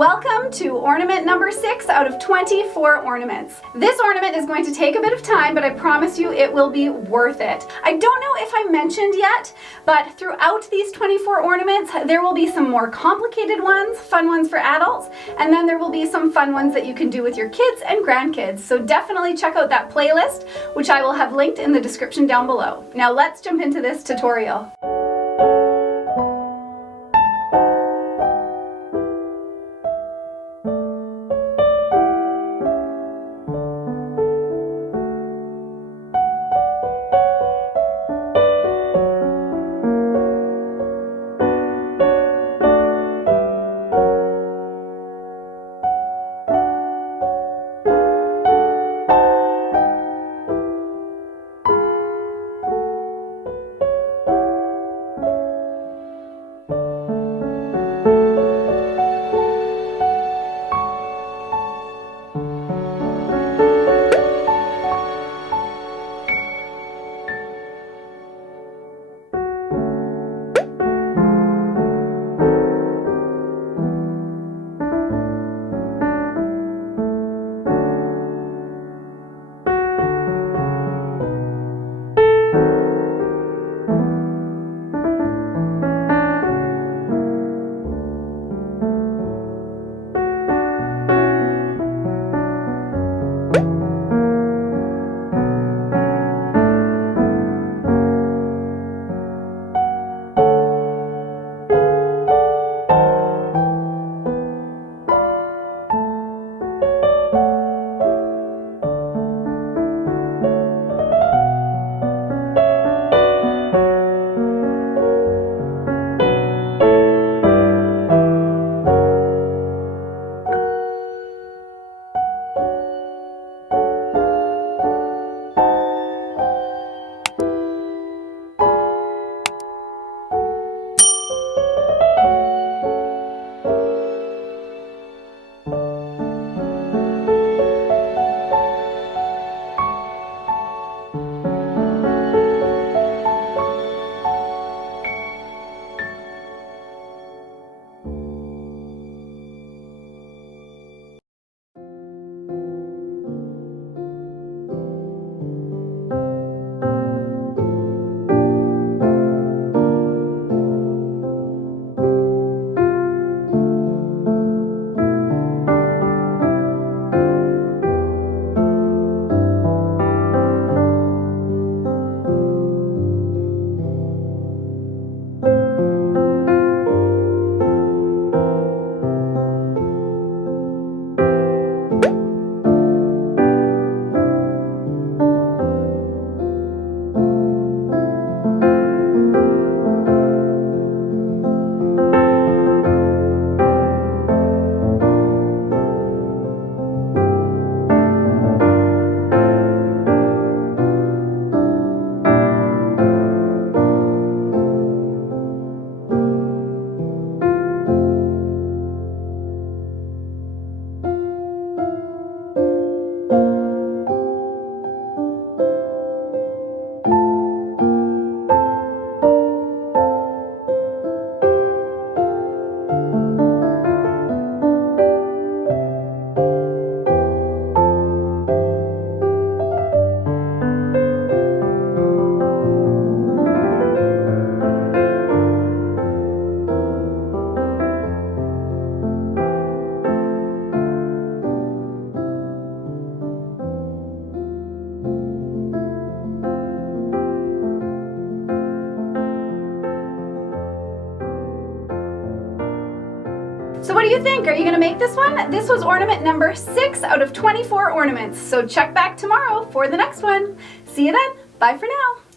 Welcome to ornament number 6 out of 24 ornaments. This ornament is going to take a bit of time, but I promise you it will be worth it. I don't know if I mentioned yet, but throughout these 24 ornaments, there will be some more complicated ones, fun ones for adults, and then there will be some fun ones that you can do with your kids and grandkids. So definitely check out that playlist, which I will have linked in the description down below. Now let's jump into this tutorial. So what do you think? Are you going to make this one? This was ornament number 6 out of 24 ornaments. So check back tomorrow for the next one. See you then. Bye for now.